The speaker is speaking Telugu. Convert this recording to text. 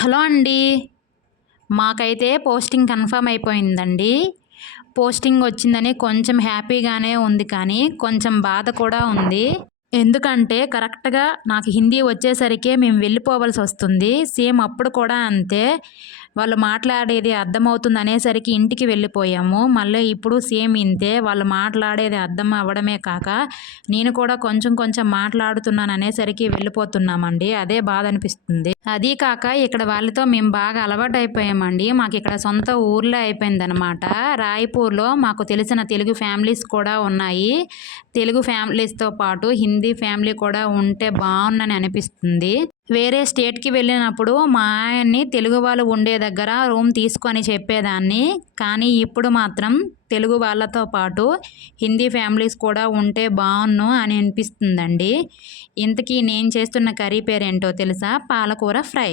హలో అండి. మాకైతే పోస్టింగ్ కన్ఫర్మ్ అయిపోయిందండి. పోస్టింగ్ వచ్చిందని కొంచెం హ్యాపీగానే ఉంది కానీ, కొంచెం బాధ కూడా ఉంది. ఎందుకంటే కరెక్ట్‌గా నాకు హిందీ వచ్చేసరికే మేము వెళ్ళిపోవాల్సొస్తుంది. సేమ్ అప్పుడు కూడా అంతే. వాళ్ళు మాట్లాడేది అర్థమవుతుందనేసరికి ఇంటికి వెళ్ళిపోయాము. మళ్ళీ ఇప్పుడు సేమ్ ఇంతే. వాళ్ళు మాట్లాడేది అర్థం అవ్వడమే కాక, నేను కూడా కొంచెం కొంచెం మాట్లాడుతున్నాననేసరికి వెళ్ళిపోతున్నామండి. అదే బాధనిపిస్తుంది. అదీ కాక ఇక్కడ వాళ్ళతో మేము బాగా అలవాటయిపోయామండి. మాకిక్కడ సొంత ఊర్లే అయిపోయిందనమాట. రాయ్‌పూర్‌లో మాకు తెలిసిన తెలుగు ఫ్యామిలీస్ కూడా ఉన్నాయి. తెలుగు ఫ్యామిలీస్‌తో పాటు హిందీ ఫ్యామిలీ కూడా ఉంటే బావుండని అనిపిస్తుంది. వేరే స్టేట్‌కి వెళ్ళినప్పుడు మా ఆయన్ని తెలుగు వాళ్ళు ఉండే దగ్గర రూమ్ తీసుకొని చెప్పేదాన్ని. కానీ ఇప్పుడు మాత్రం తెలుగు వాళ్ళతో పాటు హిందీ ఫ్యామిలీస్ కూడా ఉంటే బావున్ను అని అనిపిస్తుందండి. ఇంతకీ నేను చేస్తున్న కర్రీ పేరేంటో తెలుసా? పాలకూర ఫ్రై.